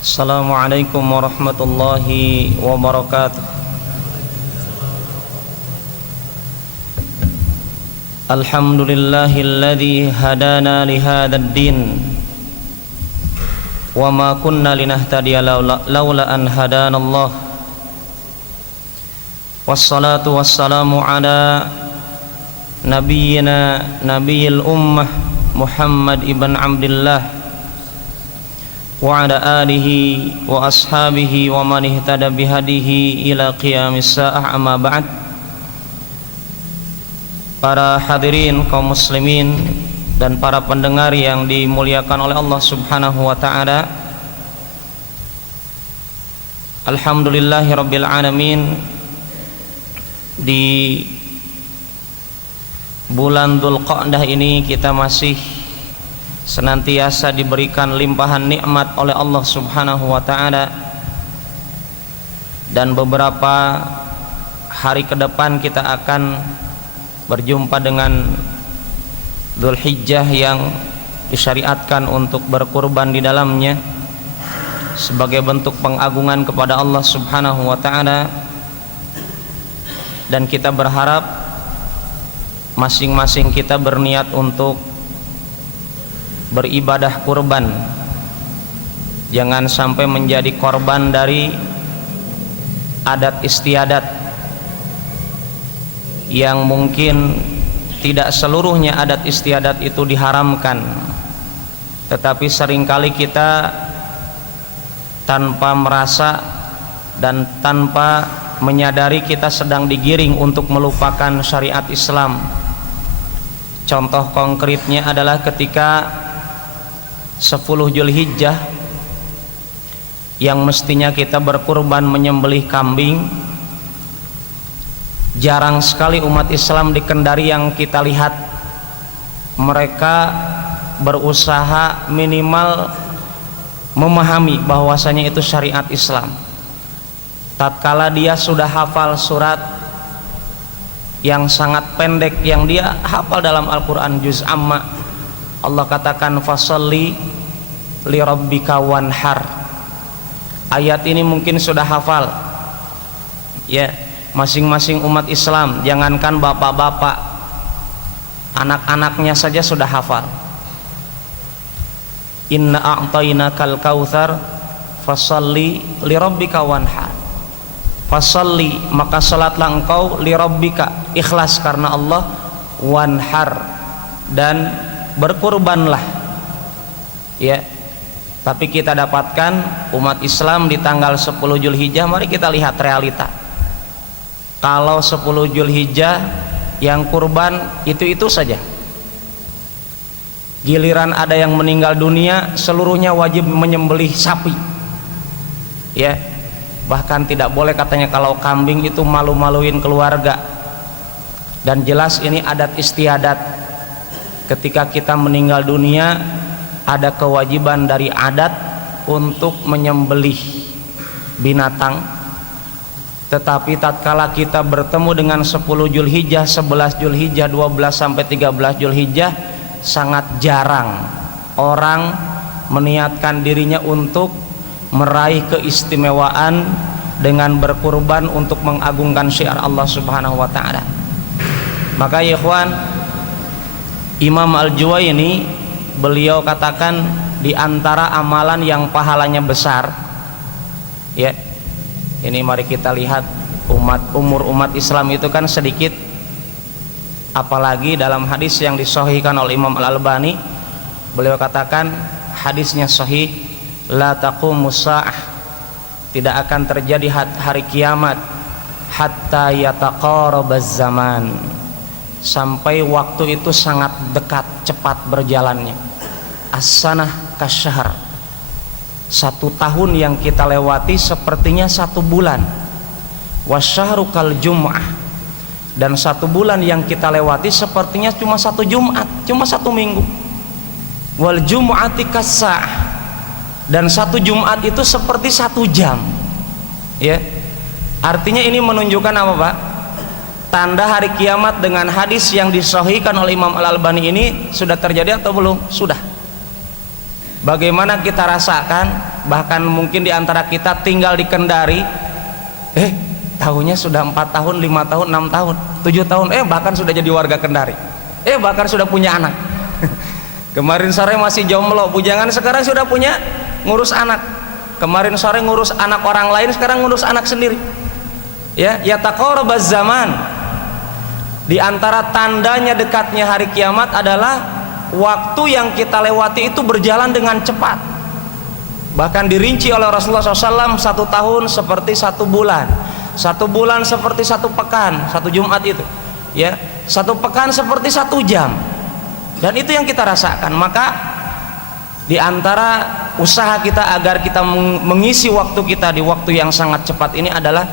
Assalamualaikum warahmatullahi wabarakatuh. Alhamdulillahilladzi hadana lihadzal din wa ma kunna linahtadiya laula an hadanallah. Wassalatu wassalamu ala nabiyyina nabiyil ummah Muhammad ibn Abdillah wa ala alihi wa ashabihi wa man ihtada bihadihi ila qiyamis saah, amma ba'd. Para hadirin kaum muslimin dan para pendengar yang dimuliakan oleh Allah Subhanahu wa taala, alhamdulillahirabbil alamin. Di bulan Dzulqa'dah ini kita masih senantiasa diberikan limpahan nikmat oleh Allah Subhanahu wa taala, dan beberapa hari ke depan kita akan berjumpa dengan Dzulhijjah yang disyariatkan untuk berkurban di dalamnya sebagai bentuk pengagungan kepada Allah Subhanahu wa taala. Dan kita berharap masing-masing kita berniat untuk beribadah kurban, jangan sampai menjadi korban dari adat istiadat yang mungkin tidak seluruhnya adat istiadat itu diharamkan, tetapi seringkali kita tanpa merasa dan tanpa menyadari kita sedang digiring untuk melupakan syariat Islam. Contoh konkretnya adalah ketika 10 Dzulhijjah yang mestinya kita berkurban menyembelih kambing, jarang sekali umat Islam di Kendari yang kita lihat mereka berusaha minimal memahami bahwasanya itu syariat Islam. Tatkala dia sudah hafal surat yang sangat pendek yang dia hafal dalam Al-Quran juz amma, Allah katakan fasalli li rabbika wanhar. Ayat ini mungkin sudah hafal ya, masing-masing umat Islam, jangankan bapak-bapak, anak-anaknya saja sudah hafal. Inna a'tainakal kautsar fasalli li rabbika wanhar. Fasalli, maka salatlah engkau, li rabbika, ikhlas karena Allah, wanhar, dan berkurbanlah ya. Tapi kita dapatkan umat Islam di tanggal 10 Dzulhijjah, mari kita lihat realita. Kalau 10 Dzulhijjah yang kurban itu saja, giliran ada yang meninggal dunia seluruhnya wajib menyembelih sapi ya. Bahkan tidak boleh katanya kalau kambing itu malu-maluin keluarga. Dan jelas ini adat istiadat. Ketika kita meninggal dunia ada kewajiban dari adat untuk menyembelih binatang. Tetapi tatkala kita bertemu dengan 10 Dzulhijjah, 11 Dzulhijjah, 12 sampai 13 Dzulhijjah, sangat jarang orang meniatkan dirinya untuk meraih keistimewaan dengan berkurban untuk mengagungkan syiar Allah Subhanahu wa taala. Maka ya ikhwan, Imam Al-Juwayni beliau katakan di antara amalan yang pahalanya besar ya. Ini mari kita lihat, umur umat Islam itu kan sedikit, apalagi dalam hadis yang disahihkan oleh Imam Al-Albani, beliau katakan hadisnya sahih, la taqumus saah, tidak akan terjadi hari kiamat hatta yataqarabaz zaman, sampai waktu itu sangat dekat, cepat berjalannya. As-sanah kasyahr, 1 tahun yang kita lewati sepertinya 1 bulan. Wasyahru kal jum'ah, dan 1 bulan yang kita lewati sepertinya cuma 1 Jumat, cuma 1 minggu. Wal jum'ati kas-sa'ah, dan 1 Jumat itu seperti 1 jam ya. Artinya ini menunjukkan apa Pak? Tanda hari kiamat dengan hadis yang disahihkan oleh Imam Al-Albani ini sudah terjadi atau belum? Sudah. Bagaimana kita rasakan bahkan mungkin di antara kita tinggal di Kendari, tahunnya sudah 4 tahun, 5 tahun, 6 tahun, 7 tahun, bahkan sudah jadi warga Kendari, bahkan sudah punya anak. Kemarin sore masih jomblo bujangan, sekarang sudah punya, ngurus anak. Kemarin sore ngurus anak orang lain, sekarang ngurus anak sendiri. Ya taqarrabaz zaman. Di antara tandanya dekatnya hari kiamat adalah waktu yang kita lewati itu berjalan dengan cepat. Bahkan dirinci oleh Rasulullah SAW, 1 tahun seperti 1 bulan, 1 bulan seperti 1 pekan, 1 Jumat itu, ya 1 pekan seperti 1 jam. Dan itu yang kita rasakan. Maka di antara usaha kita agar kita mengisi waktu kita di waktu yang sangat cepat ini adalah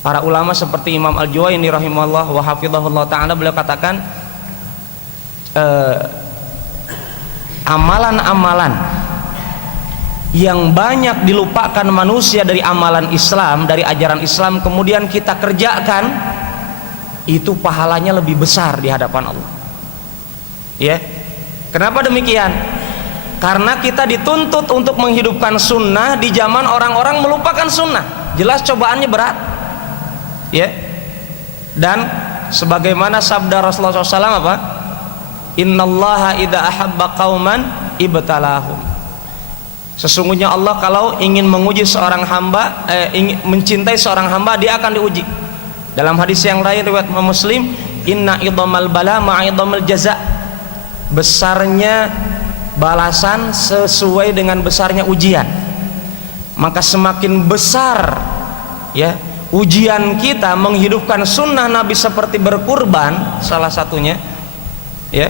para ulama seperti Imam Al-Juwayni rahimahullah wa hafizahullah ta'ala, beliau katakan amalan-amalan yang banyak dilupakan manusia dari amalan Islam, dari ajaran Islam, kemudian kita kerjakan, itu pahalanya lebih besar di hadapan Allah. Ya, kenapa demikian? Karena kita dituntut untuk menghidupkan sunnah di zaman orang-orang melupakan sunnah. Jelas cobaannya berat, ya. Dan sebagaimana sabda Rasulullah SAW apa? Innallaha idza ahabba qauman ibtalahum. Sesungguhnya Allah kalau ingin menguji seorang hamba, ingin mencintai seorang hamba, dia akan diuji. Dalam hadis yang lain riwayat Muslim, inna idhamal bala ma'idhamil jaza. Besarnya balasan sesuai dengan besarnya ujian. Maka semakin besar ya ujian kita menghidupkan sunnah Nabi seperti berkurban salah satunya, ya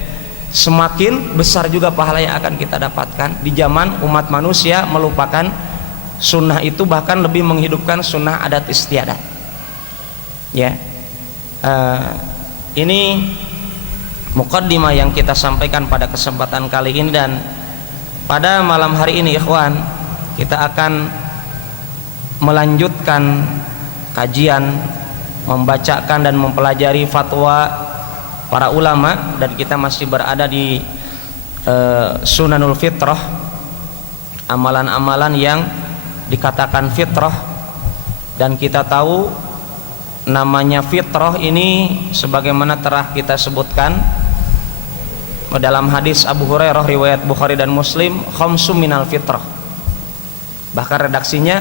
semakin besar juga pahala yang akan kita dapatkan di zaman umat manusia melupakan sunnah itu, bahkan lebih menghidupkan sunnah adat istiadat. Ya, ini muqaddimah yang kita sampaikan pada kesempatan kali ini. Dan pada malam hari ini ikhwan, kita akan melanjutkan kajian, membacakan dan mempelajari fatwa para ulama, dan kita masih berada di sunanul fitrah, amalan-amalan yang dikatakan fitrah. Dan kita tahu namanya fitrah ini sebagaimana telah kita sebutkan dalam hadis Abu Hurairah riwayat Bukhari dan Muslim, khamsum minal fitrah. Bahkan redaksinya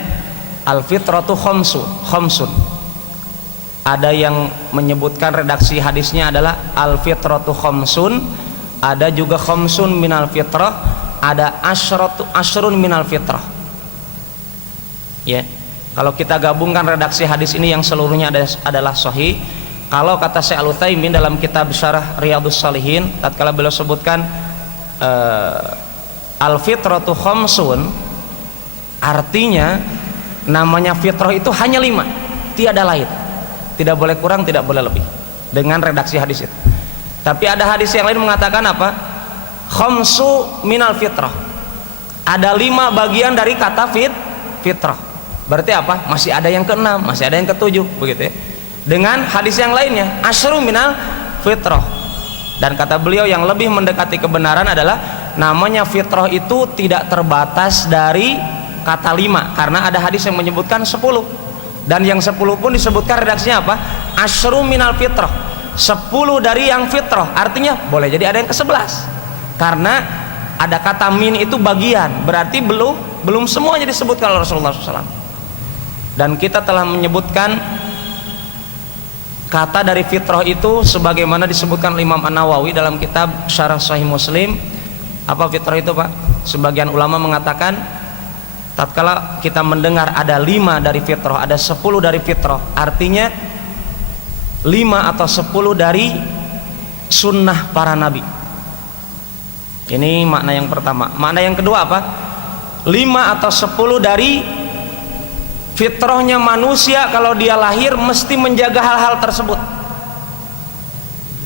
al fitratu khamsun. Ada yang menyebutkan redaksi hadisnya adalah al fitratu khamsun, ada juga khamsun minal fitrah, ada ashrun minal fitrah. Ya, kalau kita gabungkan redaksi hadis ini yang seluruhnya adalah sahih. Kalau kata Syekh Al-Utsaimin dalam kitab Syarah Riyadhus Shalihin, tatkala beliau sebutkan al fitratu khamsun, artinya namanya fitrah itu hanya 5, tiada lain, tidak boleh kurang, tidak boleh lebih, dengan redaksi hadis itu. Tapi ada hadis yang lain mengatakan apa? Khamsu minal fitrah, ada 5 bagian dari kata fitrah. Berarti apa? Masih ada yang ke-6, masih ada yang ke-7, begitu ya. Dengan hadis yang lainnya asyru minal fitrah. Dan kata beliau yang lebih mendekati kebenaran adalah namanya fitrah itu tidak terbatas dari kata 5, karena ada hadis yang menyebutkan 10, dan yang 10 pun disebutkan redaksinya apa? Asyru minal fitrah, 10 dari yang fitrah. Artinya boleh jadi ada yang ke-11, karena ada kata min itu bagian, berarti belum semuanya disebutkan oleh Rasulullah SAW. Dan kita telah menyebutkan kata dari fitrah itu sebagaimana disebutkan Imam An-Nawawi dalam kitab Syarah Sahih Muslim. Apa fitrah itu, Pak? Sebagian ulama mengatakan tatkala kita mendengar ada 5 dari fitrah, ada 10 dari fitrah, artinya 5 atau 10 dari sunnah para nabi. Ini makna yang pertama. Makna yang kedua apa? 5 atau 10 dari fitrahnya manusia, kalau dia lahir mesti menjaga hal-hal tersebut,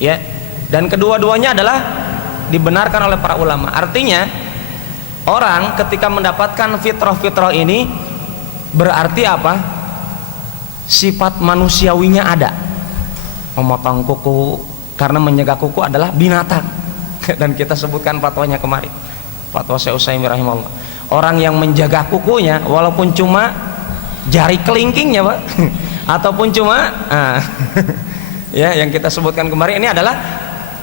ya. Dan kedua-duanya adalah dibenarkan oleh para ulama. Artinya orang ketika mendapatkan fitrah-fitrah ini berarti apa? Sifat manusiawinya ada. Memotong kuku, karena menjaga kuku adalah binatang. Dan kita sebutkan fatwanya kemarin, fatwa Syekh Utsaimin rahimahullah. orang yang menjaga kukunya walaupun cuma jari kelingkingnya Pak ataupun cuma ya yang kita sebutkan kemarin, ini adalah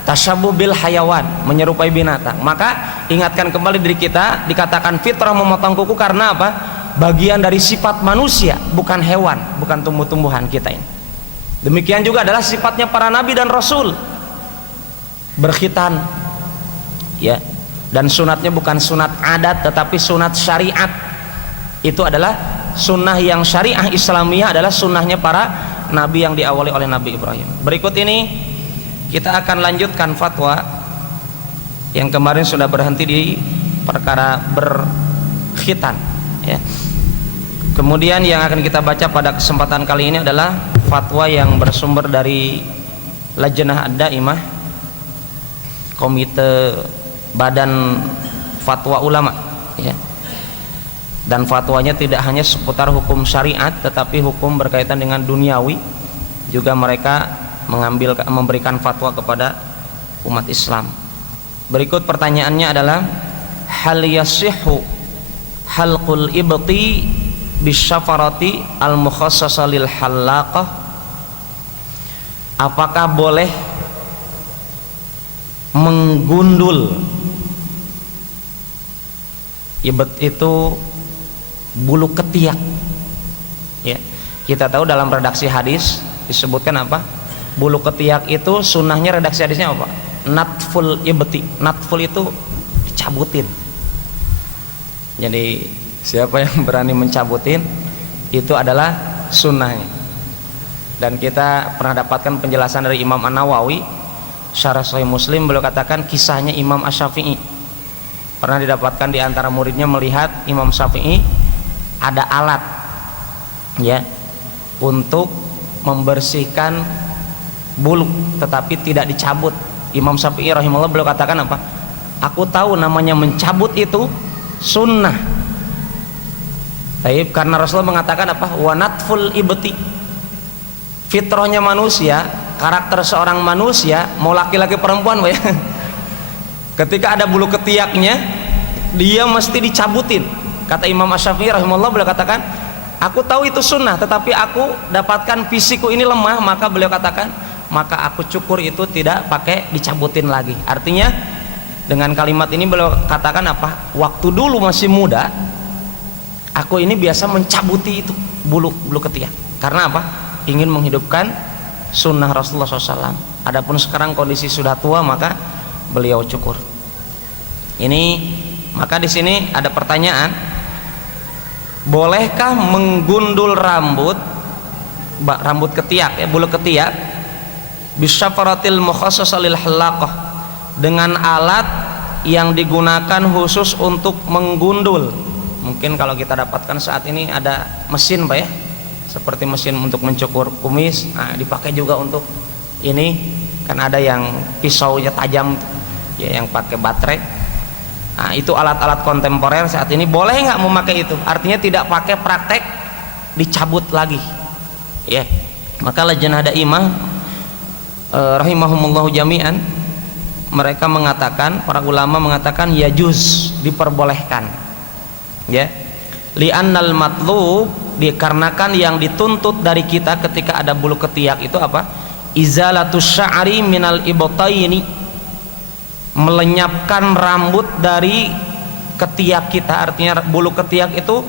tasyabuh bil hayawan, menyerupai binatang. Maka ingatkan kembali diri kita, dikatakan fitrah memotong kuku karena apa? Bagian dari sifat manusia, bukan hewan, bukan tumbuh-tumbuhan kita ini. Demikian juga adalah sifatnya para nabi dan rasul, berkhitan ya, dan sunatnya bukan sunat adat tetapi sunat syariat. Itu adalah sunnah yang syariah Islamiyah, adalah sunnahnya para nabi yang diawali oleh Nabi Ibrahim. Berikut ini kita akan lanjutkan fatwa yang kemarin sudah berhenti di perkara berkhitan ya. Kemudian yang akan kita baca pada kesempatan kali ini adalah fatwa yang bersumber dari Lajnah Ad-Daimah, Komite Badan Fatwa Ulama ya. Dan fatwanya tidak hanya seputar hukum syariat tetapi hukum berkaitan dengan duniawi juga. Mereka memberikan fatwa kepada umat Islam. Berikut pertanyaannya adalah, hal yasihhu halqul ibti bisyafarati al-mukhassasa lil halaqah? Apakah boleh menggundul? Ibt itu bulu ketiak ya. Kita tahu dalam redaksi hadis disebutkan apa? Bulu ketiak itu sunnahnya, redaksi hadisnya apa? Natful ibti. Natful itu dicabutin. Jadi siapa yang berani mencabutin itu adalah sunnahnya. Dan kita pernah dapatkan penjelasan dari Imam An-Nawawi Syarah Sahih Muslim, beliau katakan kisahnya Imam Asy-Syafi'i. Pernah didapatkan di antara muridnya melihat Imam Syafi'i ada alat ya untuk membersihkan bulu tetapi tidak dicabut. Imam Syafi'i rahimahullah beliau katakan apa? Aku tahu namanya mencabut itu sunnah. Tapi karena Rasulullah mengatakan apa? Wa natful ibti. Fitrahnya manusia, karakter seorang manusia, mau laki-laki perempuan ya, ketika ada bulu ketiaknya dia mesti dicabutin. Kata Imam Asy-Syafi'i rahimahullah, beliau katakan, aku tahu itu sunnah tetapi aku dapatkan fisikku ini lemah, maka beliau katakan, maka aku cukur itu tidak pakai dicabutin lagi. Artinya dengan kalimat ini beliau katakan apa? Waktu dulu masih muda aku ini biasa mencabuti itu bulu ketiak. Karena apa? Ingin menghidupkan sunnah Rasulullah SAW. Adapun sekarang kondisi sudah tua, maka beliau cukur. Ini maka di sini ada pertanyaan, bolehkah menggundul rambut ketiak ya, bulu ketiak bisyafaratil mukhassasa lil halaqah, dengan alat yang digunakan khusus untuk menggundul? Mungkin kalau kita dapatkan saat ini ada mesin Pak ya, seperti mesin untuk mencukur kumis, nah, dipakai juga untuk ini kan ada yang pisaunya tajam ya, yang pakai baterai. Nah, itu alat-alat kontemporer saat ini. Boleh nggak memakai itu? Artinya tidak pakai praktek dicabut lagi ya. Maka Lajnah Daimah rahimahumullahu jami'an, mereka mengatakan, para ulama mengatakan yajuz, diperbolehkan ya. Li'annal matlub, dikarenakan yang dituntut dari kita ketika ada bulu ketiak itu apa? Izalatus sya'ri minal ibtaini, melenyapkan rambut dari ketiak kita. Artinya bulu ketiak itu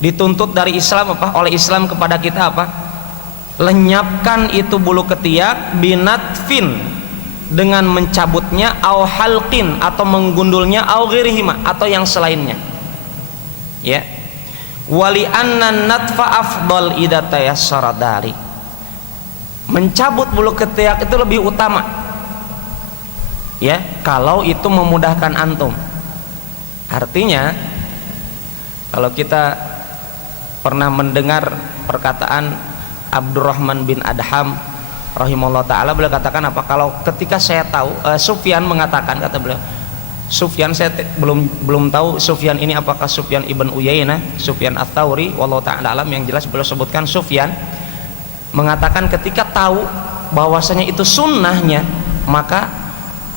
dituntut dari Islam apa? Oleh Islam kepada kita apa? Lenyapkan itu bulu ketiak binatfin, dengan mencabutnya, au halqin, atau menggundulnya, au ghairihima, atau yang selainnya ya. Wali anna natfa afdal idza tayassara dzalik, mencabut bulu ketiak itu lebih utama ya kalau itu memudahkan antum. Artinya kalau kita pernah mendengar perkataan Abdurrahman bin Adham rahimahullah ta'ala, beliau katakan apa? Kalau ketika saya tahu Sufyan mengatakan, kata beliau, Sufyan, saya belum tahu Sufyan ini apakah Sufyan ibn Uyainah, Sufyan Ats-Tsauri, wallahu ta'ala alam, yang jelas beliau sebutkan Sufyan mengatakan ketika tahu bahwasanya itu sunnahnya, maka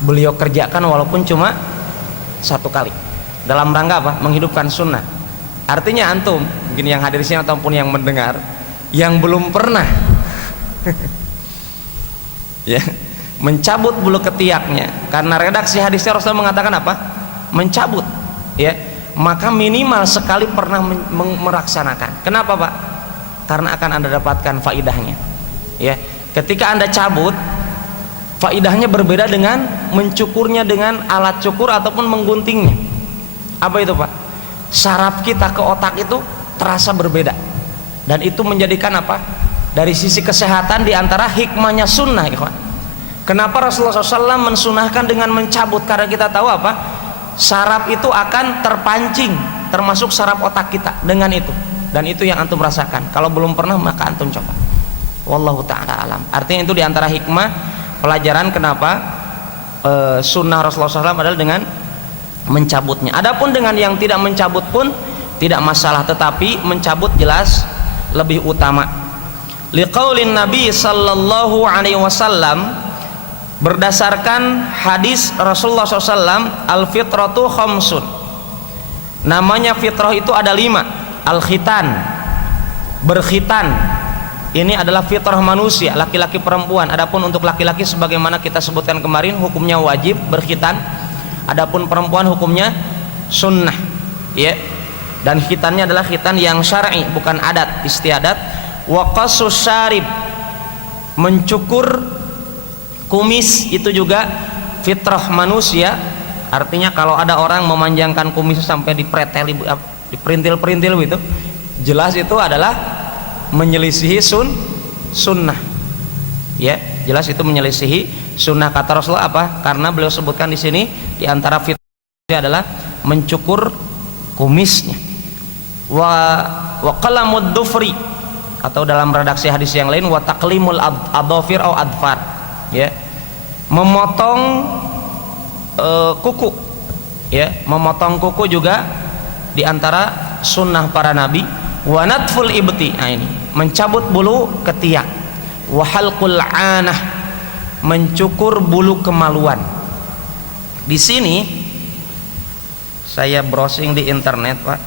beliau kerjakan walaupun cuma satu kali. dalam rangka apa? Menghidupkan sunnah. Artinya antum, mungkin yang hadir sini ataupun yang mendengar, yang belum pernah ya mencabut bulu ketiaknya, karena redaksi hadisnya Rasulullah mengatakan apa? Mencabut, ya, maka minimal sekali pernah melaksanakan. Kenapa Pak? Karena akan Anda dapatkan faidahnya, ya. Ketika Anda cabut, faidahnya berbeda dengan mencukurnya dengan alat cukur ataupun mengguntingnya. Apa itu Pak? Saraf kita ke otak itu terasa berbeda, dan itu menjadikan apa? Dari sisi kesehatan diantara hikmahnya sunnah, ikhwan. Kenapa Rasulullah SAW mensunahkan dengan mencabut? Karena kita tahu apa? Saraf itu akan terpancing, termasuk saraf otak kita dengan itu, dan itu yang antum rasakan. Kalau belum pernah maka antum coba. Wallahu ta'ala alam. Artinya itu diantara hikmah pelajaran kenapa sunnah Rasulullah SAW adalah dengan mencabutnya. Adapun dengan yang tidak mencabut pun tidak masalah, tetapi mencabut jelas lebih utama. Liqaulin Nabi sallallahu alaihi wasallam, berdasarkan hadis Rasulullah SAW, al-fitratu khamsun. Namanya fitrah itu ada 5. Al-khitan, berkhitan. Ini adalah fitrah manusia, laki-laki perempuan. Adapun untuk laki-laki sebagaimana kita sebutkan kemarin, hukumnya wajib berkhitan. Adapun perempuan hukumnya sunnah, ya. Dan khitannya adalah khitan yang syar'i, bukan adat, istiadat. Wa qassus syarib, mencukur kumis, itu juga fitrah manusia. Artinya kalau ada orang memanjangkan kumis sampai dipreteli, diperintil-perintil gitu, jelas itu adalah menyelisihi sunnah, ya, jelas itu menyelisihi sunnah. Kata Rasulullah apa? Karena beliau sebutkan di sini di antara fitrah adalah mencukur kumisnya. Wa qalamud dufri, atau dalam redaksi hadis yang lain wa taqlimul adhafir atau adfar, ya, memotong kuku, ya, memotong kuku juga di antara sunnah para nabi. Wa natful ibti, nah ini mencabut bulu ketiak. Wa halqul anah, mencukur bulu kemaluan. Di sini saya browsing di internet Pak,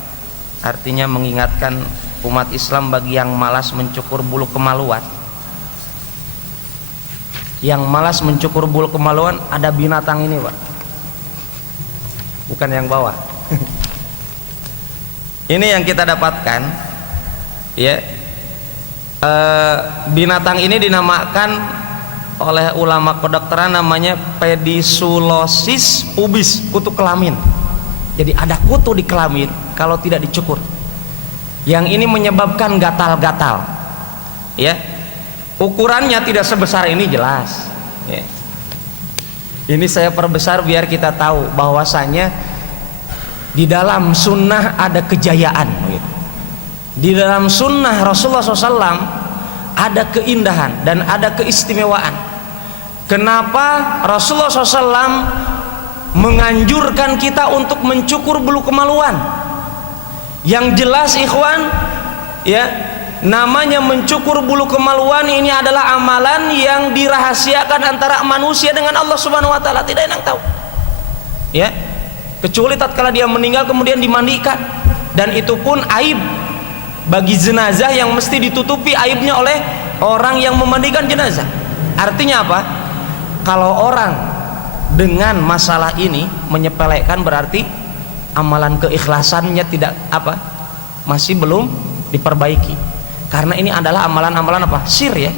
artinya mengingatkan umat Islam bagi yang malas mencukur bulu kemaluan. Yang malas mencukur bulu kemaluan, ada binatang ini Pak, bukan yang bawah. Ini yang kita dapatkan, ya. Binatang ini dinamakan oleh ulama kedokteran namanya Pediculasis pubis, kutu kelamin. Jadi ada kutu di kelamin kalau tidak dicukur. Yang ini menyebabkan gatal-gatal, ya. Ukurannya tidak sebesar ini jelas, ya. Ini saya perbesar biar kita tahu bahwasanya di dalam sunnah ada kejayaan, gitu. Di dalam sunnah Rasulullah SAW ada keindahan dan ada keistimewaan. Kenapa Rasulullah SAW menganjurkan kita untuk mencukur bulu kemaluan? Yang jelas ikhwan, ya, namanya mencukur bulu kemaluan ini adalah amalan yang dirahasiakan antara manusia dengan Allah Subhanahu wa taala, tidak ada yang tahu, ya, kecuali tatkala dia meninggal kemudian dimandikan, dan itu pun aib bagi jenazah yang mesti ditutupi aibnya oleh orang yang memandikan jenazah. Artinya apa? Kalau orang dengan masalah ini menyepelekan, berarti amalan keikhlasannya tidak apa, masih belum diperbaiki. Karena ini adalah amalan-amalan apa? Sir, ya,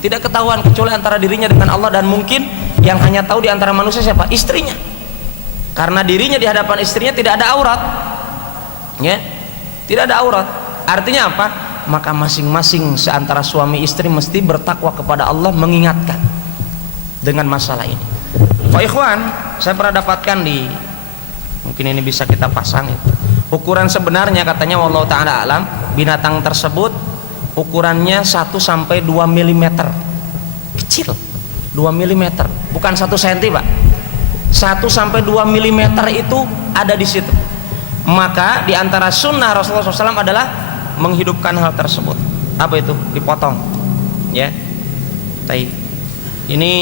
tidak ketahuan kecuali antara dirinya dengan Allah, dan mungkin yang hanya tahu di antara manusia siapa? Istrinya. Karena dirinya di hadapan istrinya tidak ada aurat, ya, tidak ada aurat. Artinya apa? Maka masing-masing seantara suami istri mesti bertakwa kepada Allah, mengingatkan dengan masalah ini. Pak ikhwan, saya pernah dapatkan di, mungkin ini bisa kita pasang, ya, ukuran sebenarnya katanya wallahu ta'ala alam, binatang tersebut ukurannya 1 sampai 2 mm, kecil, 2 mm, bukan 1 cm Pak. 1 sampai 2 mm itu ada di situ. Maka di antara sunnah Rasulullah SAW adalah menghidupkan hal tersebut. Apa itu? Dipotong, ya. Ini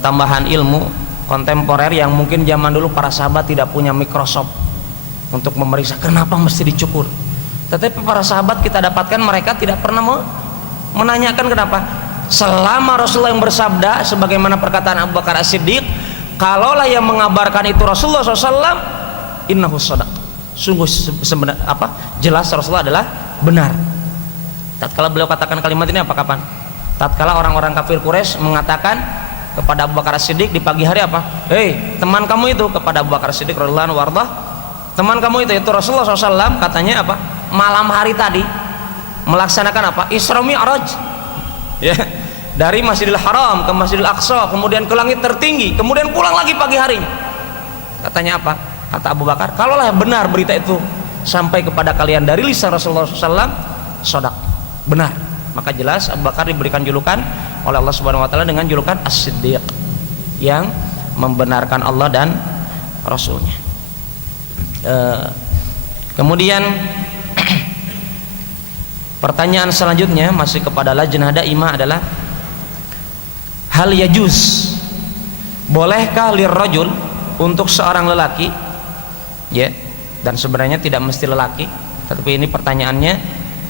tambahan ilmu kontemporer yang mungkin zaman dulu para sahabat tidak punya mikroskop untuk memeriksa kenapa mesti dicukur. Tetapi para sahabat kita dapatkan mereka tidak pernah menanyakan kenapa. Selama Rasulullah yang bersabda sebagaimana perkataan Abu Bakar As-Siddiq, kalaulah yang mengabarkan itu Rasulullah SAW, innahu shadaq, sungguh jelas Rasulullah adalah benar. Tatkala beliau katakan kalimat ini apa kapan? Tatkala orang-orang kafir Quraisy mengatakan kepada Abu Bakar As-Siddiq di pagi hari apa? Hei teman kamu itu, kepada Abu Bakar As-Siddiq radhiyallahu anhu warḍah, teman kamu itu Rasulullah SAW katanya apa? Malam hari tadi melaksanakan apa? Isra Mi'raj, ya, dari Masjidil Haram ke Masjidil Aqsa, kemudian ke langit tertinggi, kemudian pulang lagi pagi hari. Katanya apa? Kata Abu Bakar, kalaulah benar berita itu sampai kepada kalian dari lisan Rasulullah SAW, shadaq, benar. Maka jelas Abu Bakar diberikan julukan oleh Allah Subhanahu wa taala dengan julukan As-Siddiq, yang membenarkan Allah dan Rasulnya. Kemudian pertanyaan selanjutnya masih kepada Lajnah Daimah adalah, hal yajuz, bolehkah lirrajul, untuk seorang lelaki, ya, dan sebenarnya tidak mesti lelaki, tetapi ini pertanyaannya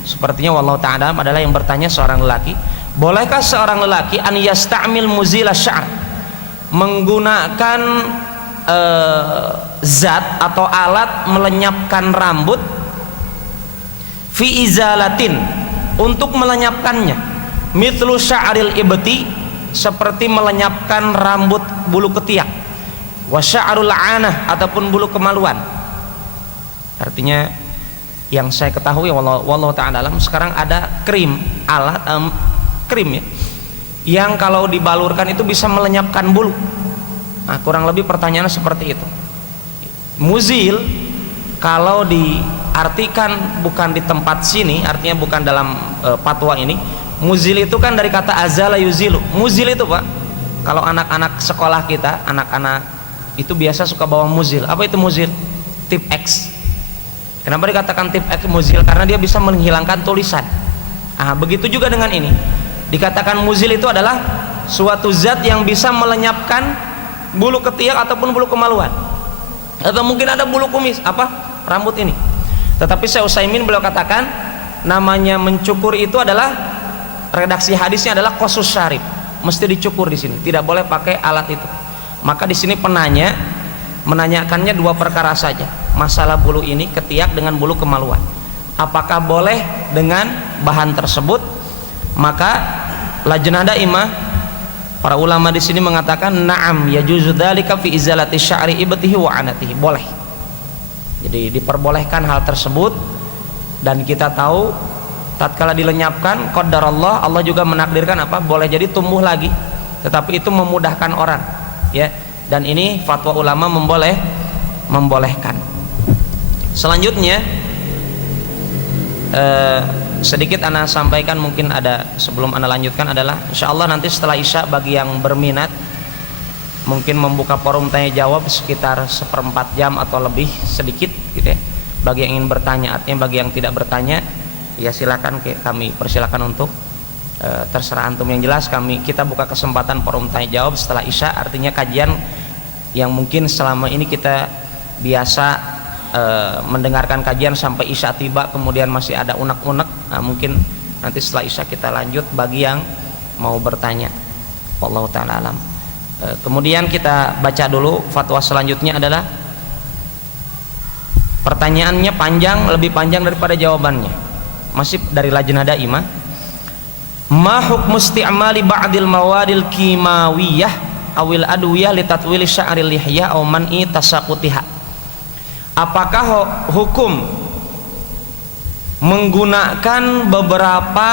sepertinya wallahu ta'ala adalah yang bertanya seorang lelaki, bolehkah seorang lelaki an yasta'mil muzila sya'r, menggunakan zat atau alat melenyapkan rambut, fi izalatin, untuk melenyapkannya, mithlu sya'ril ibti, seperti melenyapkan rambut bulu ketiak, wa sya'rul anah, ataupun bulu kemaluan. Artinya yang saya ketahui wallahu ta'ala alam, sekarang ada krim, alat krim ya, yang kalau dibalurkan itu bisa melenyapkan bulu. Nah, kurang lebih pertanyaannya seperti itu. Muzil kalau diartikan bukan di tempat sini, artinya bukan dalam fatwa ini, muzil itu kan dari kata azala yuzilu. Muzil itu Pak, kalau anak-anak sekolah kita, anak-anak itu biasa suka bawa muzil. Apa itu muzil? Tip X. Kenapa dikatakan tip X muzil? Karena dia bisa menghilangkan tulisan. Begitu juga dengan ini. Dikatakan muzil itu adalah suatu zat yang bisa melenyapkan bulu ketiak ataupun bulu kemaluan, atau mungkin ada bulu kumis, rambut ini. Tetapi Syekh Utsaimin beliau katakan namanya mencukur itu adalah, redaksi hadisnya adalah qasus syarib, mesti dicukur di sini, tidak boleh pakai alat itu. Maka di sini penanya menanyakannya dua perkara saja, masalah bulu ini ketiak dengan bulu kemaluan, apakah boleh dengan bahan tersebut. Maka Lajnah Daimah, para ulama di sini mengatakan na'am yajuzu dzalika fi izalati sya'ri ibtihi wa anatihi, boleh. Jadi diperbolehkan hal tersebut, dan kita tahu tatkala dilenyapkan qadarullah, Allah juga menakdirkan boleh jadi tumbuh lagi, tetapi itu memudahkan orang, ya. Dan ini fatwa ulama membolehkan. Selanjutnya sedikit ana sampaikan, mungkin ada sebelum ana lanjutkan, adalah insyaallah nanti setelah Isya bagi yang berminat mungkin membuka forum tanya jawab sekitar 1/4 jam atau lebih sedikit gitu ya, bagi yang ingin bertanya. Artinya bagi yang tidak bertanya ya silakan, kami persilakan untuk terserah antum. Yang jelas kita buka kesempatan forum tanya jawab setelah Isya, artinya kajian yang mungkin selama ini kita biasa mendengarkan kajian sampai Isya tiba, kemudian masih ada unek-unek. Mungkin nanti setelah Isya kita lanjut bagi yang mau bertanya. Wallahu ta'ala alam. Kemudian kita baca dulu fatwa selanjutnya, adalah pertanyaannya panjang, lebih panjang daripada jawabannya, masih dari Lajnah Daimah. Ma hukmu isti'mali ba'dil mawadil kimawiyah awil adwiyah litatwili sya'ril lihyah aw man'i tasaqutiha. Apakah hukum menggunakan beberapa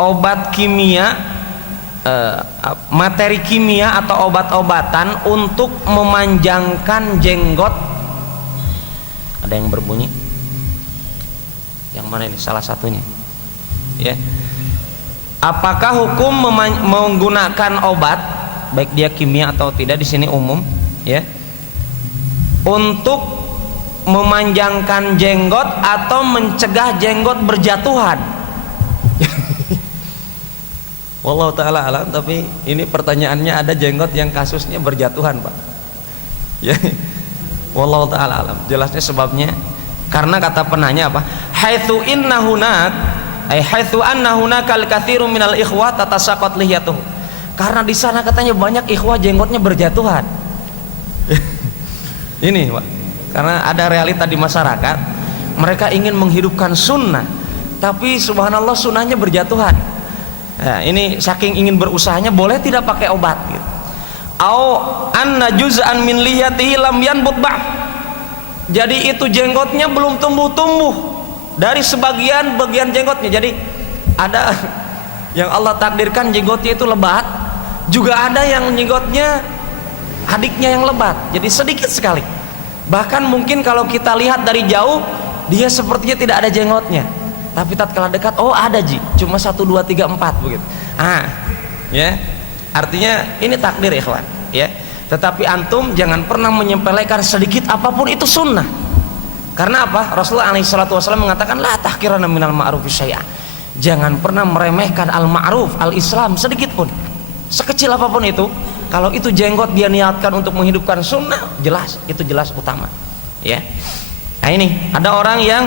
obat kimia, materi kimia atau obat-obatan untuk memanjangkan jenggot? Ada yang berbunyi? Yang mana ini? Salah satunya. Ya. Apakah hukum menggunakan obat, baik dia kimia atau tidak, di sini umum, ya, untuk memanjangkan jenggot atau mencegah jenggot berjatuhan? Wallahu taala alam. Tapi ini pertanyaannya ada jenggot yang kasusnya berjatuhan, Pak. Ya. Wallahu taala alam. Jelasnya sebabnya karena kata penanya apa? Haitsu inna hunak ay haitsu anna hunaka al-katsiru minal ikhwah tatasaqat lihiyatuh. Karena di sana katanya banyak ikhwah jenggotnya berjatuhan. Ini, Pak. Karena ada realita di masyarakat, mereka ingin menghidupkan sunnah, tapi subhanallah sunnahnya berjatuhan. Nah, ini saking ingin berusahanya, boleh tidak pakai obat gitu. Au anna juz'an min lihiyatihi lam yanbut ba'd. Jadi itu jenggotnya belum tumbuh-tumbuh dari sebagian bagian jenggotnya. Jadi ada yang Allah takdirkan jenggotnya itu lebat, juga ada yang jenggotnya adiknya yang lebat, jadi sedikit sekali. Bahkan mungkin kalau kita lihat dari jauh dia sepertinya tidak ada jenggotnya, tapi tatkala dekat, oh ada ji, cuma 1, 2, 3, 4 begitu. Ya, artinya ini takdir ikhwan, ya. Tetapi antum jangan pernah menyepelekan sedikit apapun itu sunnah. Karena apa? Rasulullah SAW mengatakan la tahqiranna minal ma'rufi syai'an. Jangan pernah meremehkan al-ma'ruf, al-Islam sedikit pun, sekecil apapun itu. Kalau itu jenggot dia niatkan untuk menghidupkan sunnah, jelas itu jelas utama, ya. Nah ini ada orang yang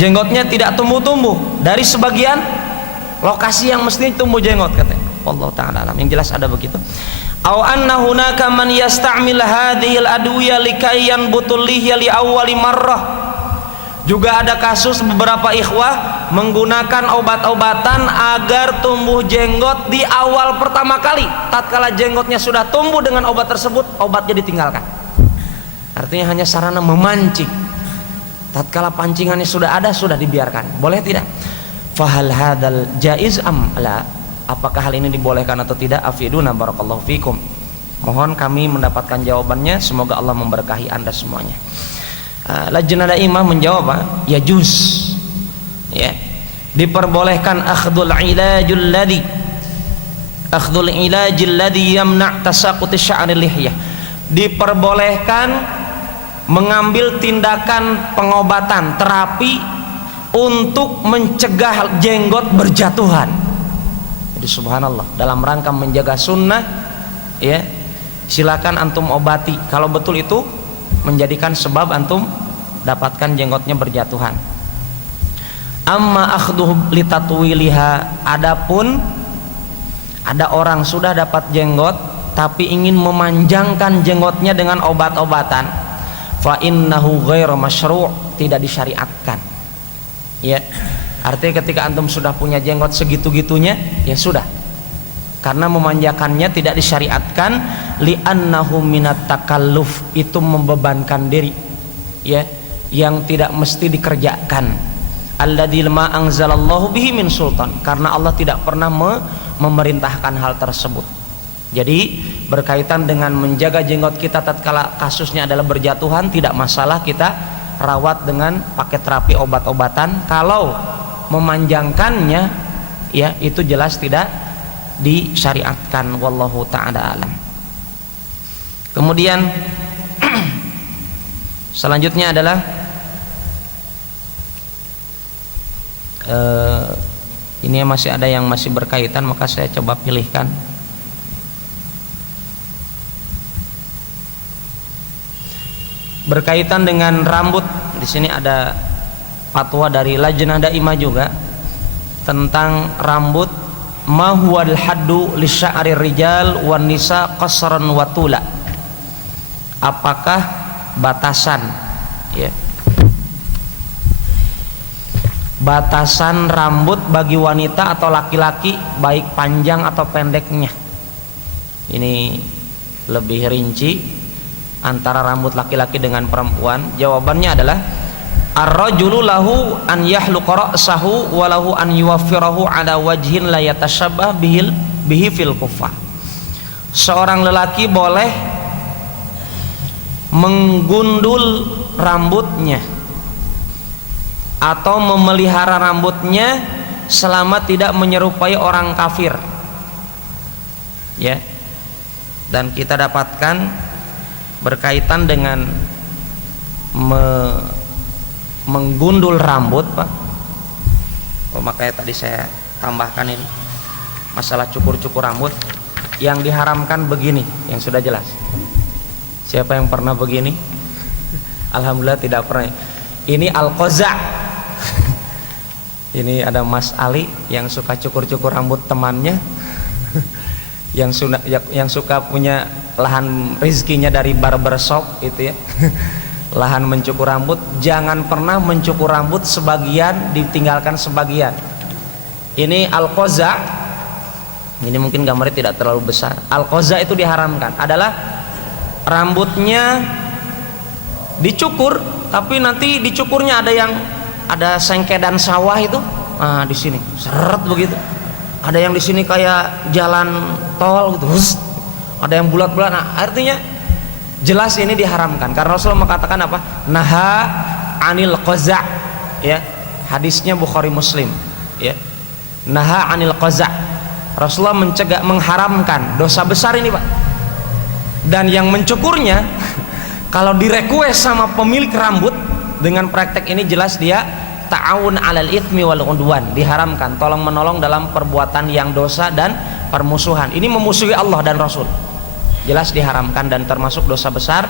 jenggotnya tidak tumbuh-tumbuh dari sebagian lokasi yang mestinya tumbuh jenggot katanya. Allah taala alam. Yang jelas ada begitu. Aw anna hunaka man yasta'mil hadhil adwiya likay yanbutul lihya li awwali marrah. Juga ada kasus beberapa ikhwah menggunakan obat-obatan agar tumbuh jenggot di awal pertama kali. Tatkala jenggotnya sudah tumbuh dengan obat tersebut, obatnya ditinggalkan. Artinya hanya sarana memancing. Tatkala pancingannya sudah ada, sudah dibiarkan. Boleh tidak? Fahal hadal jaiz am la? Apakah hal ini dibolehkan atau tidak? Afiduna barakallahu fikum. Mohon kami mendapatkan jawabannya. Semoga Allah memberkahi Anda semuanya. Lajnah Daimah menjawab, ya juz, ya, diperbolehkan akhdul ilajul ladzi yamna' tasaqut sya'ril lihyah. Diperbolehkan mengambil tindakan pengobatan terapi untuk mencegah jenggot berjatuhan. Jadi subhanallah, dalam rangka menjaga sunnah, ya, silakan antum obati kalau betul itu menjadikan sebab antum dapatkan jenggotnya berjatuhan. Amma akhduhu litatwiliha, adapun ada orang sudah dapat jenggot tapi ingin memanjangkan jenggotnya dengan obat-obatan, fa innahu ghairu masyru', tidak disyariatkan. Ya, artinya ketika antum sudah punya jenggot segitu-gitunya, ya sudah, karena memanjakannya tidak disyariatkan, li'annahu minat takalluf, itu membebankan diri, ya, yang tidak mesti dikerjakan. Alladzi ma anzalallahu bihi min sultan, karena Allah tidak pernah memerintahkan hal tersebut. Jadi berkaitan dengan menjaga jenggot kita tatkala kasusnya adalah berjatuhan, tidak masalah kita rawat dengan pakai terapi obat-obatan. Kalau memanjangkannya, ya itu jelas tidak disyariatkan. Wallahu ta'ala alam. Kemudian selanjutnya adalah ini masih ada yang masih berkaitan, maka saya coba pilihkan. Berkaitan dengan rambut, di sini ada fatwa dari Lajnah Daimah juga tentang rambut. Ma huwal haddu li sya'rir rijal wan nisa qasran wa tula. Apakah batasan, ya, batasan rambut bagi wanita atau laki-laki, baik panjang atau pendeknya? Ini lebih rinci antara rambut laki-laki dengan perempuan. Jawabannya adalah ar-rajulu lahu an yahluqa ra'sahu wa lahu an yuwaffirahu ala wajhin la yatashabbah bihi fil kuffah. Seorang lelaki boleh menggundul rambutnya atau memelihara rambutnya selama tidak menyerupai orang kafir, ya. Dan kita dapatkan berkaitan dengan menggundul rambut, Pak. Oh, makanya tadi saya tambahkan ini. masalah cukur-cukur rambut. Yang diharamkan begini, yang sudah jelas. Siapa yang pernah begini? Alhamdulillah tidak pernah. Ini al-qaza'. Ini ada Mas Ali yang suka cukur-cukur rambut temannya. yang suka punya lahan rizkinya dari barbershop itu ya. Lahan mencukur rambut, jangan pernah mencukur rambut sebagian ditinggalkan sebagian. Ini al-qaza'. Ini mungkin gambarnya tidak terlalu besar. Al-qaza itu diharamkan adalah rambutnya dicukur, tapi nanti dicukurnya ada sengkedan sawah itu. Nah, di sini seret begitu. Ada yang di sini kayak jalan tol gitu. Ada yang bulat-bulat. Nah, artinya jelas ini diharamkan karena Rasulullah mengatakan apa? Naha anil qaza', ya. Hadisnya Bukhari Muslim, ya. Naha anil qaza'. Rasulullah mencegah, mengharamkan dosa besar ini, Pak. Dan yang mencukurnya kalau direquest sama pemilik rambut dengan praktek ini jelas dia ta'awun 'alal itsmi wal 'udwan, diharamkan tolong menolong dalam perbuatan yang dosa dan permusuhan. Ini memusuhi Allah dan Rasul. Jelas diharamkan dan termasuk dosa besar,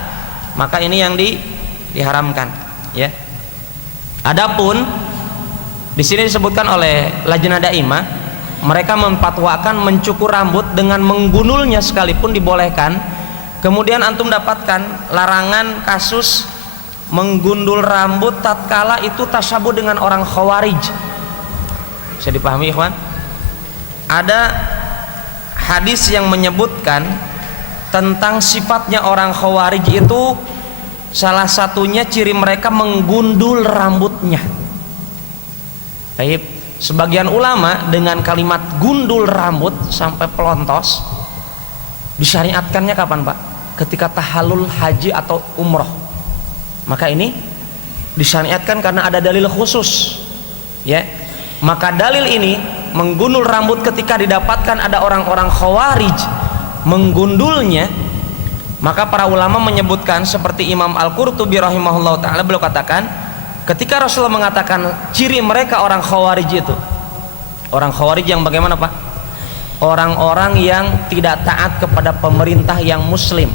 maka ini yang diharamkan, ya. Adapun di sini disebutkan oleh Lajnah Daimah, mereka memfatwakan mencukur rambut dengan menggundulnya sekalipun dibolehkan. Kemudian antum dapatkan larangan kasus menggundul rambut tatkala itu tasyabuh dengan orang khawarij. Bisa dipahami, ikhwan? Ada hadis yang menyebutkan tentang sifatnya orang khawarij itu, salah satunya ciri mereka menggundul rambutnya. Baik. Sebagian ulama dengan kalimat gundul rambut sampai pelontos disyariatkannya kapan, Pak? Ketika tahallul haji atau umroh. Maka ini disyariatkan karena ada dalil khusus, ya. Maka dalil ini menggundul rambut ketika didapatkan ada orang-orang khawarij menggundulnya, maka para ulama menyebutkan seperti Imam Al-Qurtubi rahimahullah ta'ala, beliau katakan ketika Rasulullah mengatakan ciri mereka orang khawarij itu, orang khawarij yang bagaimana, Pak? Orang-orang yang tidak taat kepada pemerintah yang muslim,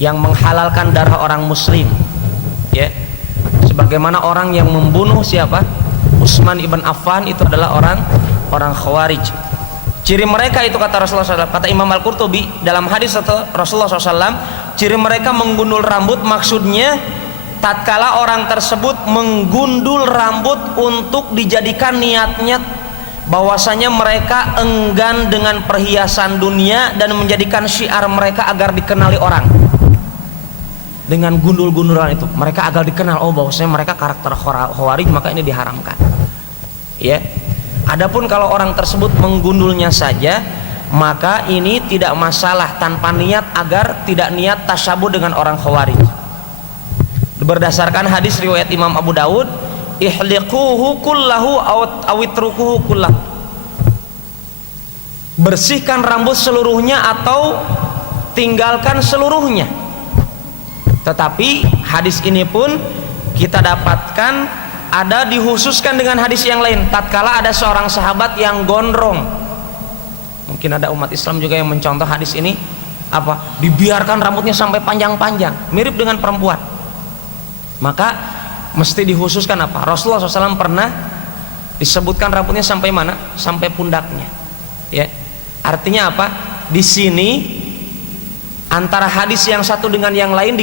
yang menghalalkan darah orang muslim, ya. Sebagaimana orang yang membunuh siapa? Utsman ibn Affan, itu adalah orang khawarij. Ciri mereka itu kata Rasulullah SAW, kata Imam Al-Qurtubi dalam hadis Rasulullah SAW, ciri mereka menggundul rambut maksudnya tatkala orang tersebut menggundul rambut untuk dijadikan niatnya bahwasanya mereka enggan dengan perhiasan dunia dan menjadikan syiar mereka agar dikenali orang. Dengan gundul-gundulan itu mereka agar dikenal, oh bahwasanya mereka karakter khawarij, maka ini diharamkan, ya. Adapun kalau orang tersebut menggundulnya saja, maka ini tidak masalah tanpa niat agar tidak niat tasyabuh dengan orang khawarij. Berdasarkan hadis riwayat Imam Abu Daud, ihliquhu kullahu awitrukuhu kullahu, bersihkan rambut seluruhnya atau tinggalkan seluruhnya. Tetapi hadis ini pun kita dapatkan ada dikhususkan dengan hadis yang lain, tatkala ada seorang sahabat yang gondrong. Mungkin ada umat Islam juga yang mencontoh hadis ini, apa? Dibiarkan rambutnya sampai panjang-panjang, mirip dengan perempuan. Maka mesti dikhususkan apa? Rasulullah SAW pernah disebutkan rambutnya sampai mana? Sampai pundaknya, ya. Artinya apa? Di sini antara hadis yang satu dengan yang lain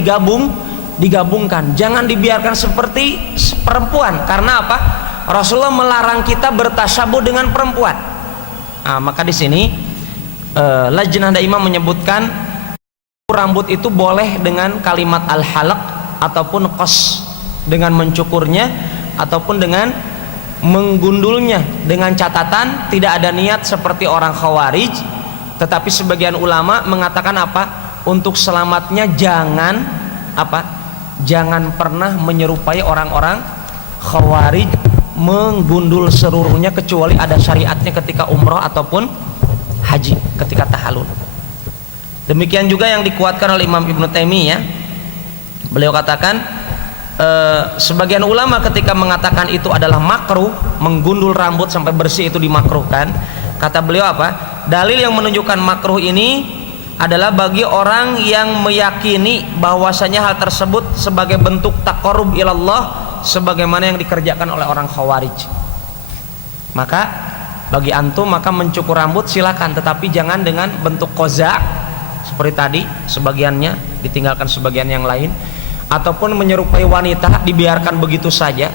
digabungkan. Jangan dibiarkan seperti perempuan. Karena apa? Rasulullah melarang kita bertasyabuh dengan perempuan. Nah, maka di sini Lajnah Daimah menyebutkan rambut itu boleh dengan kalimat al-halaq ataupun qas, dengan mencukurnya ataupun dengan menggundulnya, dengan catatan tidak ada niat seperti orang khawarij. Tetapi sebagian ulama mengatakan apa? Untuk selamatnya jangan apa? Jangan pernah menyerupai orang-orang khawarij menggundul seluruhnya kecuali ada syariatnya ketika umroh ataupun haji, ketika tahallul. Demikian juga yang dikuatkan oleh Imam Ibnu Taimiyah. Beliau katakan sebagian ulama ketika mengatakan itu adalah makruh, menggundul rambut sampai bersih itu dimakruhkan, Kata beliau apa? Dalil yang menunjukkan makruh ini adalah bagi orang yang meyakini bahwasanya hal tersebut sebagai bentuk taqarrub ilallah sebagaimana yang dikerjakan oleh orang Khawarij. Maka bagi antum maka mencukur rambut silakan, tetapi jangan dengan bentuk qaza seperti tadi, sebagiannya ditinggalkan sebagian yang lain, ataupun menyerupai wanita dibiarkan begitu saja,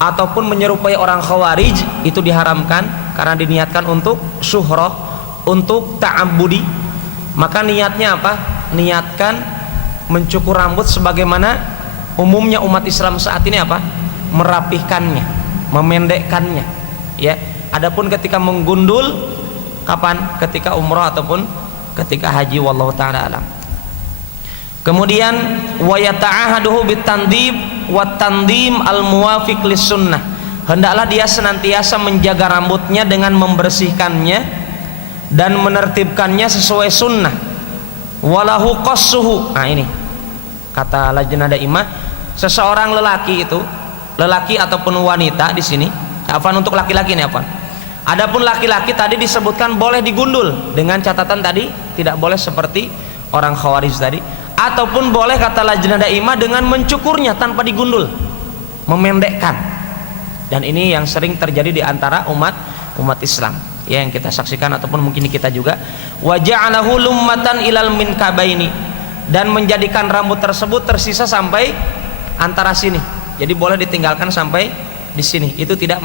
ataupun menyerupai orang Khawarij, itu diharamkan karena diniatkan untuk syuhrah, untuk ta'abbudi. Maka niatnya apa? Niatkan mencukur rambut sebagaimana umumnya umat Islam saat ini apa? Merapihkannya, memendekkannya, ya. Adapun ketika menggundul kapan? Ketika umrah ataupun ketika haji, wallahu taala alam. Kemudian wa yata'ahaduhu bitandib wa tandim al-muwafiq lis-sunnah. Hendaklah dia senantiasa menjaga rambutnya dengan membersihkannya dan menertibkannya sesuai sunnah. Walahu qassuhu. Nah ini kata Lajnah Daimah, seseorang lelaki itu, lelaki ataupun wanita di sini, afwan untuk laki-laki ini afwan. Adapun laki-laki tadi disebutkan boleh digundul dengan catatan tadi tidak boleh seperti orang Khawarij tadi, ataupun boleh kata Lajnah Daimah dengan mencukurnya tanpa digundul, memendekkan. Dan ini yang sering terjadi di antara umat Islam, ya, yang kita saksikan ataupun mungkin kita juga. Wa ja'alahu lummatan ilal minkabaini, dan menjadikan rambut tersebut tersisa sampai antara sini. Jadi boleh ditinggalkan sampai di sini. Itu tidak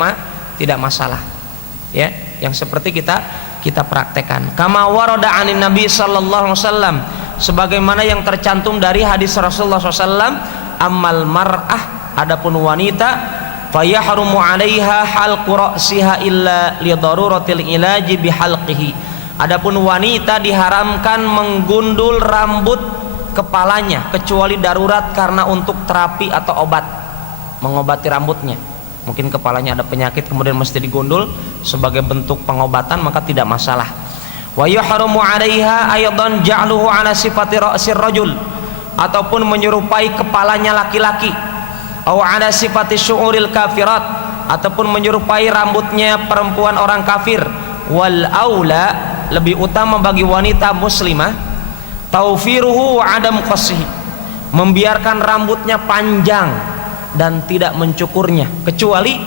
masalah. Ya, yang seperti kita praktekkan. Kama warada 'anin Nabi sallallahu alaihi wasallam, sebagaimana yang tercantum dari hadis Rasulullah SAW, ammal mar'ah, adapun wanita, fayahrumu 'alaiha halqu ra'siha illa li daruratil ilaji bihalqihi. Adapun wanita diharamkan menggundul rambut kepalanya kecuali darurat karena untuk terapi atau obat, mengobati rambutnya. Mungkin kepalanya ada penyakit kemudian mesti digundul sebagai bentuk pengobatan, maka tidak masalah. Wa yahrumu 'alaiha aydan ja'luhu 'ala sifati ra'sir rajul, ataupun menyerupai kepalanya laki-laki, atau ada sifat syu'uril kafirat, ataupun menyerupai rambutnya perempuan orang kafir. Wal aula, lebih utama bagi wanita muslimah, taufiruhu wa adam qasihi, membiarkan rambutnya panjang dan tidak mencukurnya, kecuali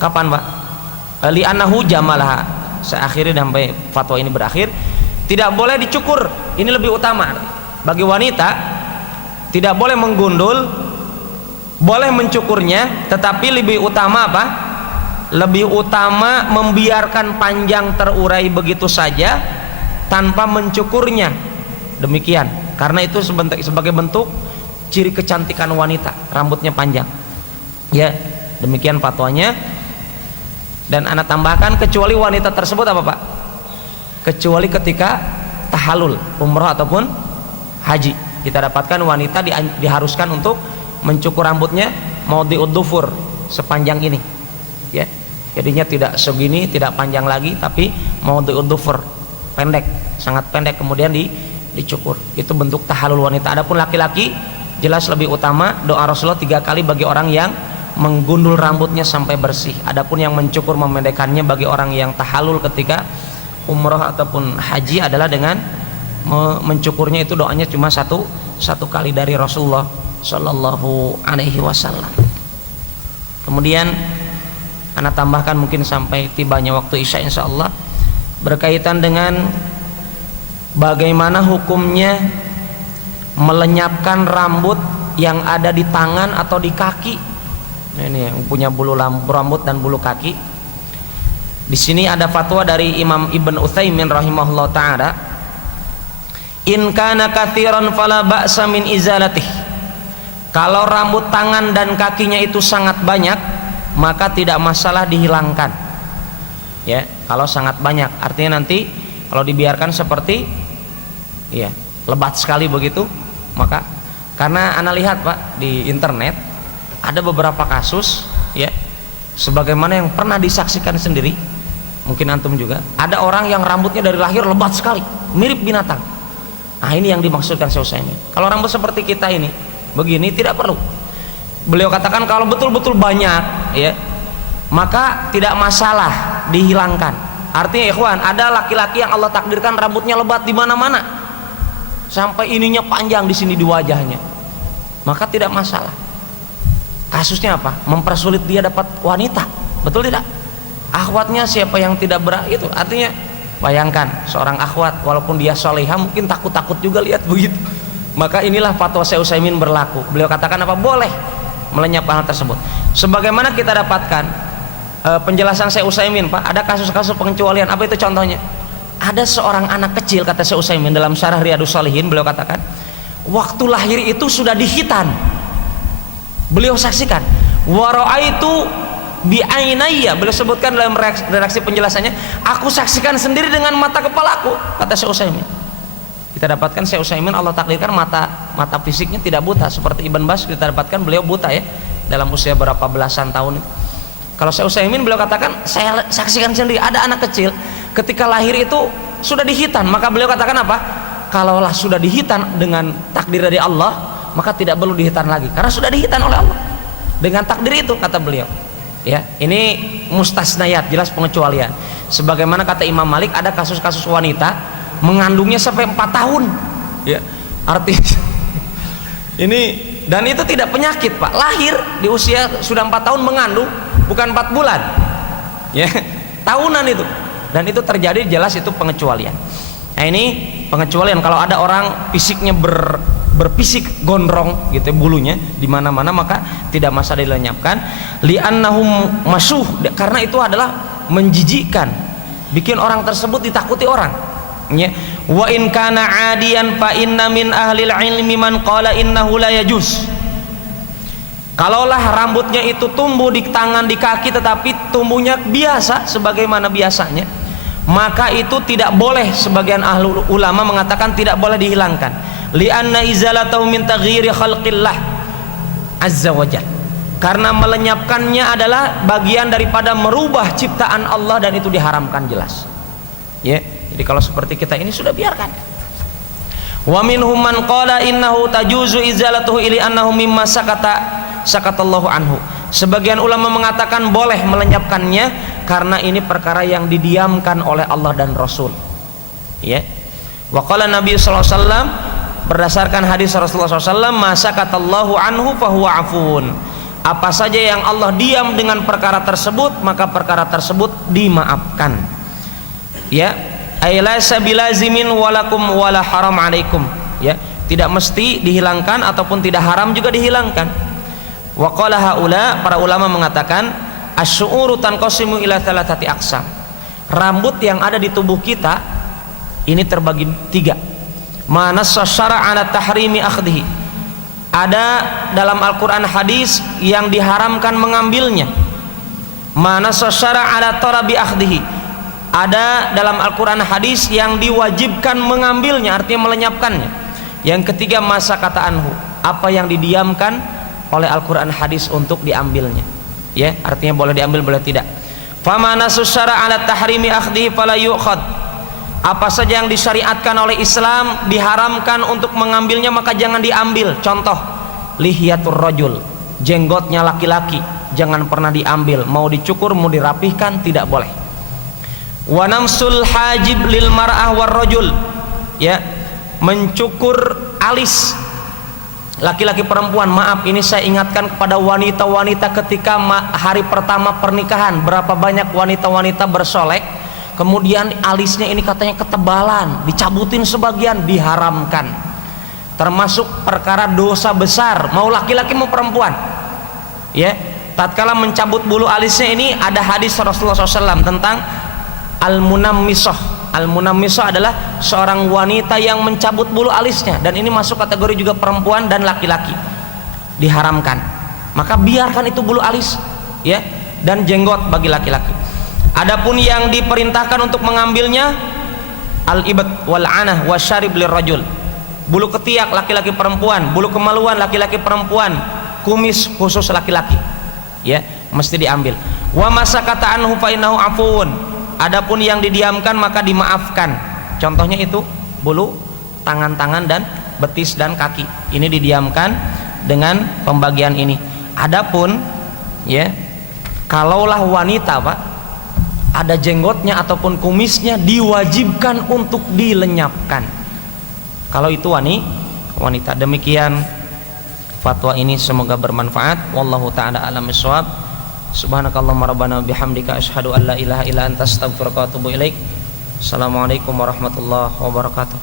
kapan Pak? Li'annahu jamalah. Saya akhiri sampai fatwa ini berakhir, tidak boleh dicukur, ini lebih utama bagi wanita. Tidak boleh menggundul, boleh mencukurnya, tetapi lebih utama apa? Lebih utama membiarkan panjang terurai begitu saja tanpa mencukurnya. Demikian, karena itu sebagai bentuk ciri kecantikan wanita, rambutnya panjang. Ya, demikian fatwanya. Dan ana tambahkan, kecuali wanita tersebut apa Pak? Kecuali ketika tahallul, umrah ataupun haji. Kita dapatkan wanita diharuskan untuk mencukur rambutnya maudhi'ud dhufur, sepanjang ini, ya. Jadinya tidak segini, tidak panjang lagi, tapi maudhi'ud dhufur, pendek, sangat pendek, kemudian dicukur. Itu bentuk tahallul wanita. Adapun laki-laki jelas lebih utama doa Rasulullah 3 kali bagi orang yang menggundul rambutnya sampai bersih. Adapun yang mencukur memendekkannya bagi orang yang tahallul ketika umrah ataupun haji adalah dengan mencukurnya, itu doanya cuma satu kali dari Rasulullah Sallallahu Alaihi Wasallam. Kemudian anak tambahkan mungkin sampai tibanya waktu isya insyaallah, berkaitan dengan bagaimana hukumnya melenyapkan rambut yang ada di tangan atau di kaki. Nah, ini yang punya bulu rambut dan bulu kaki. Di sini ada fatwa dari Imam Ibn Utsaimin rahimahullah taala, in kana katsiran fala ba'sa min izalatih. Kalau rambut tangan dan kakinya itu sangat banyak, maka tidak masalah dihilangkan. Ya, kalau sangat banyak, artinya nanti kalau dibiarkan seperti ya lebat sekali begitu, maka karena ana lihat Pak di internet ada beberapa kasus, ya, sebagaimana yang pernah disaksikan sendiri, mungkin antum juga, ada orang yang rambutnya dari lahir lebat sekali, mirip binatang. Nah, ini yang dimaksudkan Syekh Utsaimin. Kalau rambut seperti kita ini begini tidak perlu. Beliau katakan kalau betul-betul banyak, ya, maka tidak masalah dihilangkan. Artinya ikhwan, ada laki-laki yang Allah takdirkan rambutnya lebat di mana-mana, sampai ininya panjang di sini di wajahnya, maka tidak masalah. Kasusnya apa? Mempersulit dia dapat wanita, betul tidak? Akhwatnya siapa yang tidak itu? Artinya bayangkan seorang akhwat walaupun dia solehah mungkin takut-takut juga lihat begitu. Maka inilah fatwa Syekh Utsaimin berlaku. Beliau katakan apa? Boleh melenyapkan hal tersebut. Sebagaimana kita dapatkan penjelasan Syekh Utsaimin, Pak, ada kasus-kasus pengecualian. Apa itu contohnya? Ada seorang anak kecil, kata Syekh Utsaimin dalam Syarah Riyadhus Shalihin, beliau katakan waktu lahir itu sudah dihitan. Beliau saksikan, wa ra'aitu bi ainayya, beliau sebutkan dalam redaksi penjelasannya, aku saksikan sendiri dengan mata kepalaku, kata Syekh Utsaimin. Kita dapatkan Syekh Utsaimin Allah takdirkan mata fisiknya tidak buta seperti Ibn Bas, kita dapatkan beliau buta ya dalam usia berapa belasan tahun itu. Kalau Syekh Utsaimin beliau katakan saya saksikan sendiri ada anak kecil ketika lahir itu sudah dihitan, maka beliau katakan apa? Kalaulah sudah dihitan dengan takdir dari Allah, maka tidak perlu dihitan lagi karena sudah dihitan oleh Allah dengan takdir itu, kata beliau. Ya, ini mustasnayat, jelas pengecualian. Sebagaimana kata Imam Malik, ada kasus-kasus wanita mengandungnya sampai 4 tahun. Ya, artinya ini, dan itu tidak penyakit, Pak. Lahir di usia sudah 4 tahun mengandung, bukan 4 bulan. Ya, tahunan itu. Dan itu terjadi, jelas itu pengecualian. Nah, ini pengecualian kalau ada orang fisiknya berpisik gondrong gitu bulunya di mana-mana, maka tidak masalah dilenyapkan. Li'annahum masyuh, karena itu adalah menjijikkan, bikin orang tersebut ditakuti orang. Ya. Wa in kana adiyan fa inna min ahlil ilmi man qala innahu la yajuz. Kalaulah rambutnya itu tumbuh di tangan, di kaki, tetapi tumbuhnya biasa sebagaimana biasanya, maka itu tidak boleh. Sebagian ahli ulama mengatakan tidak boleh dihilangkan. Li'anna izalatahu min taghyiri khalqillah azza wajalla, karena melenyapkannya adalah bagian daripada merubah ciptaan Allah dan itu diharamkan jelas. Ya, jadi kalau seperti kita ini sudah biarkan. Wa minhum man qala innahu tajuzu izalatuhu ili annahu mimma sakatallahu anhu. Sebagian ulama mengatakan boleh melenyapkannya karena ini perkara yang didiamkan oleh Allah dan Rasul. Ya. Wa qala Nabi sallallahu alaihi wasallam, berdasarkan hadis Rasulullah SAW, masakatallahu anhu fahuwa afun. Apa saja yang Allah diam dengan perkara tersebut, maka perkara tersebut dimaafkan. Ya, ailaisa bilazimin walakum wala haram alaikum. Ya, tidak mesti dihilangkan ataupun tidak haram juga dihilangkan. Wa qala haula, para ulama mengatakan asy'uru tanqasimu ila thalathati aqsam. Rambut yang ada di tubuh kita ini terbagi 3. Mana syara' ala tahrimi akhdhihi. Ada dalam Al-Qur'an hadis yang diharamkan mengambilnya. Mana syara' ala tarabi akhdhihi. Ada dalam Al-Qur'an hadis yang diwajibkan mengambilnya, artinya melenyapkannya. Yang ketiga, masa kata anhu, apa yang didiamkan oleh Al-Qur'an hadis untuk diambilnya. Ya, artinya boleh diambil, boleh tidak. Famana syara' ala tahrimi akhdhihi fala yu'khad. Apa saja yang disyariatkan oleh Islam diharamkan untuk mengambilnya, maka jangan diambil. Contoh, lihiyatur rajul, jenggotnya laki-laki jangan pernah diambil, mau dicukur mau dirapihkan tidak boleh. Wa namsul hajib lil mar'ah war rajul, ya, mencukur alis laki-laki perempuan. Maaf, ini saya ingatkan kepada wanita-wanita ketika hari pertama pernikahan, berapa banyak wanita-wanita bersolek kemudian alisnya ini katanya ketebalan, dicabutin sebagian, diharamkan. Termasuk perkara dosa besar, mau laki-laki mau perempuan. Ya, tatkala mencabut bulu alisnya ini ada hadis Rasulullah SAW tentang al-munammisah. Al-munammisah adalah seorang wanita yang mencabut bulu alisnya, dan ini masuk kategori juga perempuan dan laki-laki, diharamkan. Maka biarkan itu bulu alis, ya, dan jenggot bagi laki-laki. Adapun yang diperintahkan untuk mengambilnya al-ibad wal anah wasyarib lirrajul, bulu ketiak laki-laki perempuan, bulu kemaluan laki-laki perempuan, kumis khusus laki-laki, ya, mesti diambil. Wa masakata anhu fa innahu afuun. Adapun yang didiamkan maka dimaafkan. Contohnya itu bulu tangan-tangan dan betis dan kaki, ini didiamkan dengan pembagian ini. Adapun, ya, kalaulah wanita, Pak, ada jenggotnya ataupun kumisnya diwajibkan untuk dilenyapkan kalau itu wanita. Demikian fatwa ini, semoga bermanfaat. Wallahu ta'ala a'lam bishawab. Subhanakallahumma rabbana bihamdika asyhadu an la ilaha illa anta astaghfiruka wa atubu ilaik. Assalamualaikum warahmatullahi wabarakatuh.